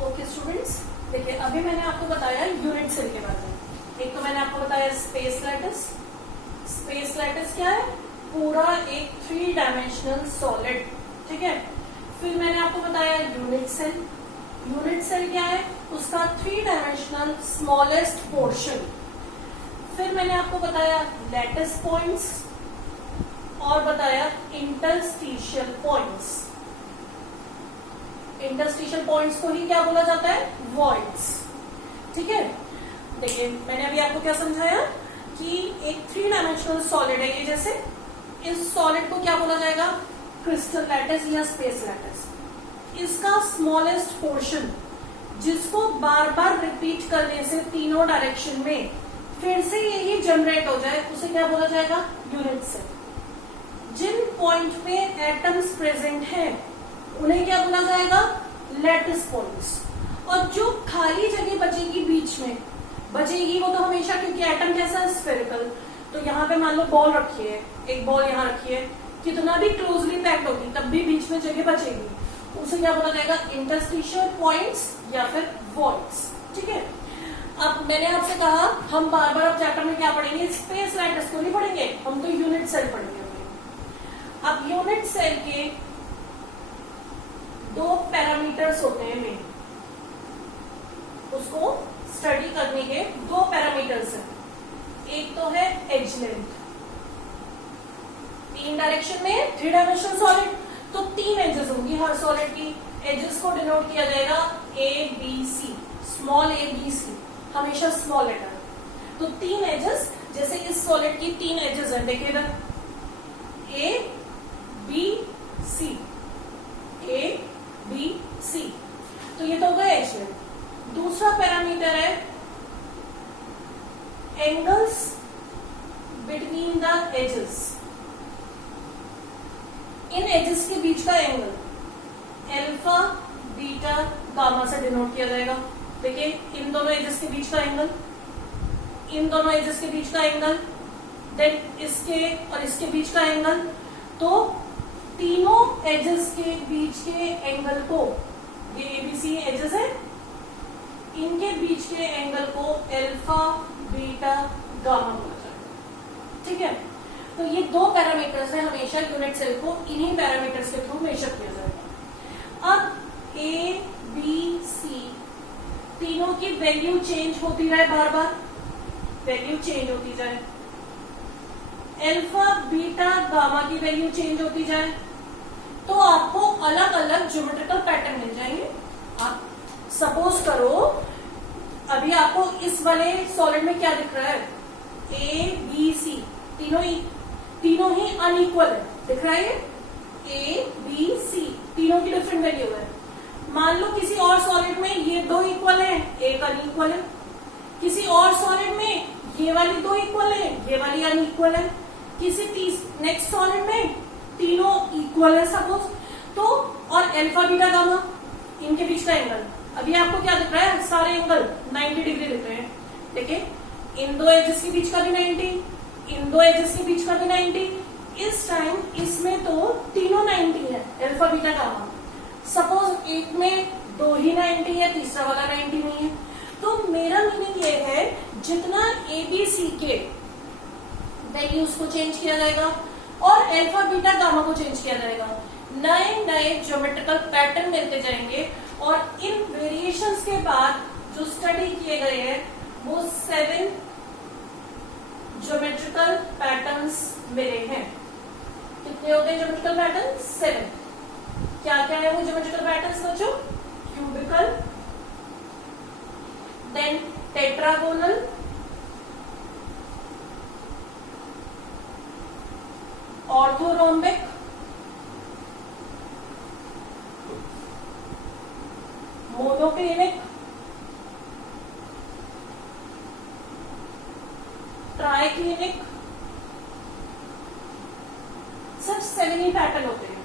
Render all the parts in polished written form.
Okay students, देखिए अभी मैंने आपको बताया यूनिट सेल के बारे में। एक तो मैंने आपको बताया स्पेस लैटिस। स्पेस लैटिस क्या है? पूरा एक 3 डायमेंशनल सॉलिड, ठीक है। फिर मैंने आपको बताया यूनिट सेल। यूनिट सेल क्या है? उसका 3 डायमेंशनल स्मॉलेस्ट पोर्शन। फिर मैंने आपको बताया लैटिस पॉइंट्स और बताया इंटरस्टिशियल पॉइंट्स। इंटरस्टिशियल पॉइंट्स को ही क्या बोला जाता है? वॉइड्स, ठीक है। देखिए मैंने अभी आपको क्या समझाया कि एक 3 डायमेंशनल सॉलिड है ये, जैसे इस सॉलिड को क्या बोला जाएगा? क्रिस्टल लैटिस या स्पेस लैटिस। इसका स्मॉलेस्ट पोर्शन जिसको बार बार रिपीट करने से तीनों डायरेक्शन में फिर से यही जनरेट हो जाए उसे क्या बोला जाएगा? Unit cell. जिन पॉइंट पे एटम्स प्रेजेंट हैं उन्हें क्या बोला जाएगा? Lattice points. और जो खाली जगह बचेगी बीच में बचेगी वो तो हमेशा, क्योंकि एटम कैसा है? स्फेरिकल। तो यहाँ पे मान लो बॉल रखी है, एक बॉल यहाँ रखी है, कितना भी क्लोजली पैक्ड होगी तब भी बीच में जगह बचेगी, उसे क्या बोला जाएगा? इंटरस्टिशियल पॉइंट्स या फिर वॉइड्स, ठीक है। अब मैंने आपसे कहा हम बार बार अब चैप्टर में क्या पढ़ेंगे? स्पेस लैटिस को नहीं पढ़ेंगे, हम तो यूनिट सेल पढ़ेंगे। अब यूनिट सेल के 2 पैरामीटर्स होते हैं मेन, उसको स्टडी करने के 2 पैरामीटर्स हैं। एक तो है एज लेंथ। 3 डायरेक्शन में 3 डायमेंशनल सॉलिड, तो 3 एजेस होंगी हर सॉलिड की। एजेस को डिनोट किया जाएगा ABC, स्मॉल ABC, हमेशा स्मॉल लेटर। तो 3 एजेस, जैसे इस सॉलिड की 3 एजेस हैं, देखिए इधर ABC, ABC, तो ये तो होगा एज लेंथ। दूसरा पैरामीटर है एंगल्स बिटवीन द एजेस। इन एजेस के बीच का एंगल अल्फा, बीटा, गामा से डिनोट किया जाएगा। देखिए इन दोनों एजेस के बीच का एंगल, इन दोनों एजेस के बीच का एंगल, देन इसके और इसके बीच का एंगल। तो तीनों एजेस के बीच के एंगल को, ये ABC एजेस है, इनके बीच के एंगल को अल्फा, बीटा, गामा बोला जाएगा, ठीक है। तो ये 2 पैरामीटर्स है, हमेशा यूनिट सेल को इन्हीं पैरामीटर्स के थ्रू मेजर किया जाएगा। अब ABC तीनों की वैल्यू चेंज होती रहे, बार बार वैल्यू चेंज होती जाए, अल्फा, बीटा, गामा की वैल्यू चेंज होती जाए, तो आपको अलग अलग ज्योमेट्रिकल पैटर्न मिल जाएंगे। आप सपोज करो अभी आपको इस वाले सॉलिड में क्या दिख रहा है? ABC, तीनों ही अनइक्वल है, दिख रहा है ये ABC, तीनों की डिफरेंट वैल्यू है। मान लो किसी और सॉलिड में ये 2 इक्वल है, एक अनइक्वल है। किसी और सॉलिड में ये वाली 2 इक्वल है, ये वाली अनइक्वल है। किसी नेक्स्ट सॉलिड में तीनों इक्वल है सपोज, तो और अल्फा, बीटा, गामा इनके बीच का एंगल, अभी आपको क्या दिख रहा है? सारे एंगल 90 डिग्री दिख रहे हैं। देखिए इन 2 एजेस के बीच का भी 90, इन 2 एजेस के बीच का भी 90। इस टाइम इसमें तो तीनों 90 है, अल्फा, बीटा, गामा। सपोज एक में 2 ही 90 है, तीसरा वाला 90 नहीं है। तो मेरा मीनिंग ये है जितना ABC के वैल्यूज को चेंज किया जाएगा और अल्फा, बीटा, गामा को चेंज किया जाएगा, नए नए ज्योमेट्रिकल पैटर्न मिलते जाएंगे। और इन वेरिएशंस के बाद जो स्टडी किए गए हैं वो 7 ज्योमेट्रिकल पैटर्न्स मिले हैं। कितने होते हैं ज्योमेट्रिकल पैटर्न? 7। क्या क्या है वो ज्योमेट्रिकल पैटर्न्स बच्चों? Cubical, then tetragonal, orthorhombic, monoclinic, triclinic, सिर्फ 7 ही पैटर्न होते हैं।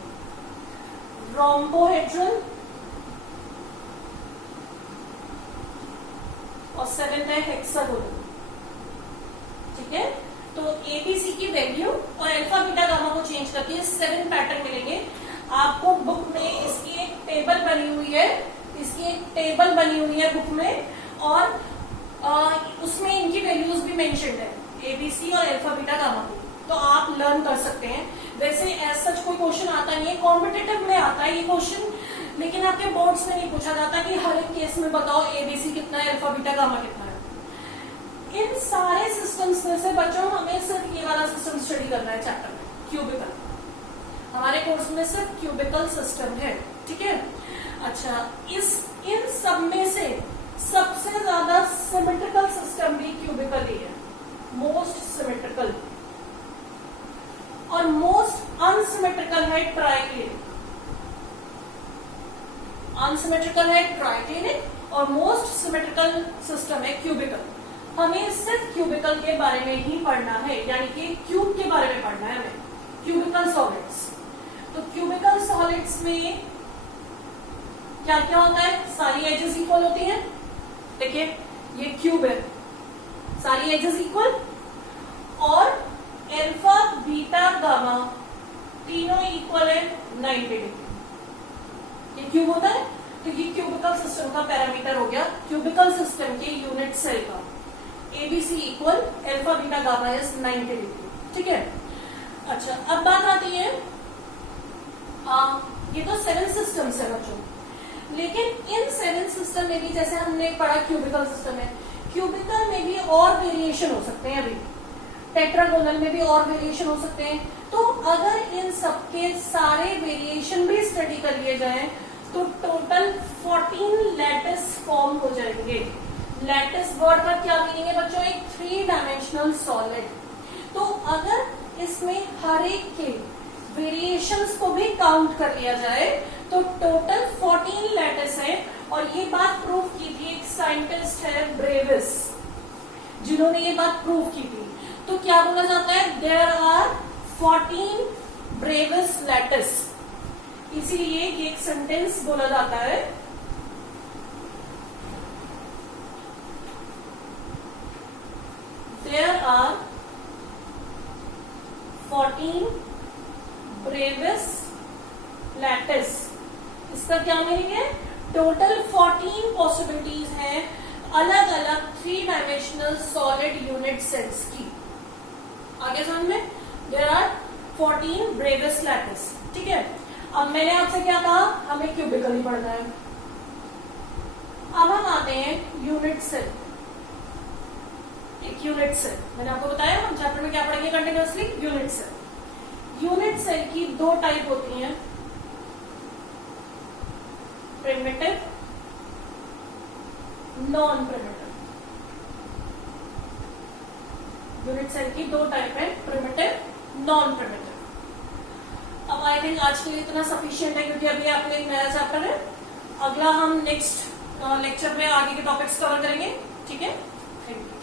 रोम्बोहेड्रल और 7th है हेक्सागोनल, ठीक है। तो ABC की वैल्यू और अल्फा, बीटा, गामा को चेंज करके 7 पैटर्न मिलेंगे। आपको बुक में इसकी एक टेबल बनी हुई है इसकी एक टेबल बनी हुई है बुक में, और उसमें इनकी वैल्यूज भी मेंशन्ड है, एबीसी और अल्फा बीटा गामा की, तो आप लर्न कर सकते हैं। वैसे एज सच कोई क्वेश्चन आता नहीं है, कॉम्पिटिटिव में आता है ये क्वेश्चन, लेकिन आपके बोर्ड्स में नहीं पूछा जाता कि हर एक केस में बताओ एबीसी कितना है, अल्फा बीटा गामा कितना है। इन सारे सिस्टम्स में से बच्चों हमें सिर्फ ये वाला सिस्टम स्टडी करना है चैप्टर में, क्यूबिकल। हमारे कोर्स में सिर्फ क्यूबिकल सिस्टम है, ठीक है। अच्छा, इन सब में से सबसे ज्यादा सिमेट्रिकल सिस्टम भी क्यूबिकल ही है, मोस्ट सिमेट्रिकल, और मोस्ट अनसिमेट्रिकल है ट्राइक्लिनिक। अनसिमेट्रिकल है ट्राइक्लिनिक और मोस्ट सिमेट्रिकल सिस्टम है क्यूबिकल। हमें सिर्फ क्यूबिकल के बारे में ही पढ़ना है, यानी कि क्यूब के बारे में पढ़ना है हमें, क्यूबिकल सॉलिड्स। तो क्यूबिकल सॉलिड्स में क्या क्या होता है, सारी एजेस इक्वल होती हैं। देखिए ये क्यूब है, सारी एजेस इक्वल, और अल्फा बीटा गामा तीनों इक्वल है 90 डिग्री। ये क्यूब होता है, तो ये क्यूबिकल सिस्टम का पैरामीटर हो गया, क्यूबिकल सिस्टम के यूनिट सेल का। ABC equal alpha beta gamma is 90 degree, ठीक है। अच्छा, अब बात आती है, ये तो 7 सिस्टम्स है बच्चों, लेकिन इन 7 सिस्टम में भी जैसे हमने पढ़ा क्यूबिकल सिस्टम है, क्यूबिकल में भी और वेरिएशन हो सकते हैं, अभी टेट्रागोनल में भी और वेरिएशन हो सकते हैं। तो अगर इन सबके सारे वेरिएशन भी स्टडी कर लिए जाएं तो टोटल 14 लैटिस फॉर्म हो जाएंगे। लैटिस वर्ड का क्या मीनिंग है बच्चों, एक 3 डायमेंशनल सॉलिड। तो अगर इसमें हर एक के वेरिएशंस को भी काउंट कर लिया जाए तो टोटल 14 लैटिस है। और ये बात प्रूव की थी एक साइंटिस्ट है ब्रेविस, जिन्होंने ये बात प्रूव की थी। तो क्या बोला जाता है, देयर आर 14 ब्रेविस लैटिस, इसीलिए ये एक सेंटेंस बोला जाता है, देयर आर 14 ब्रेविस लैटिस। इसका क्या मीनिंग है, टोटल 14 पॉसिबिलिटीज हैं अलग अलग 3 डायमेंशनल सॉलिड यूनिट सेल्स की। आगे समझ में, देयर आर 14 ब्रेविस लैटिस, ठीक है। अब मैंने आपसे क्या कहा, हमें क्यूबिकल ही पढ़ना है। अब हम आते हैं यूनिट सेल। एक यूनिट सेल, मैंने आपको बताया हम चैप्टर में क्या पढ़ेंगे continuously, unit cell. Unit cell की 2 टाइप होती हैं, primitive, non primitive. Unit cell की 2 टाइप है, प्रिमिटिव, नॉन प्रिमिटिव। अब आई थिंक आज के लिए इतना सफिशिएंट है, क्योंकि अभी आपने एक नया चैप्टर है। अगला हम नेक्स्ट लेक्चर में आगे के टॉपिक्स कवर करेंगे, ठीक है। Thank you.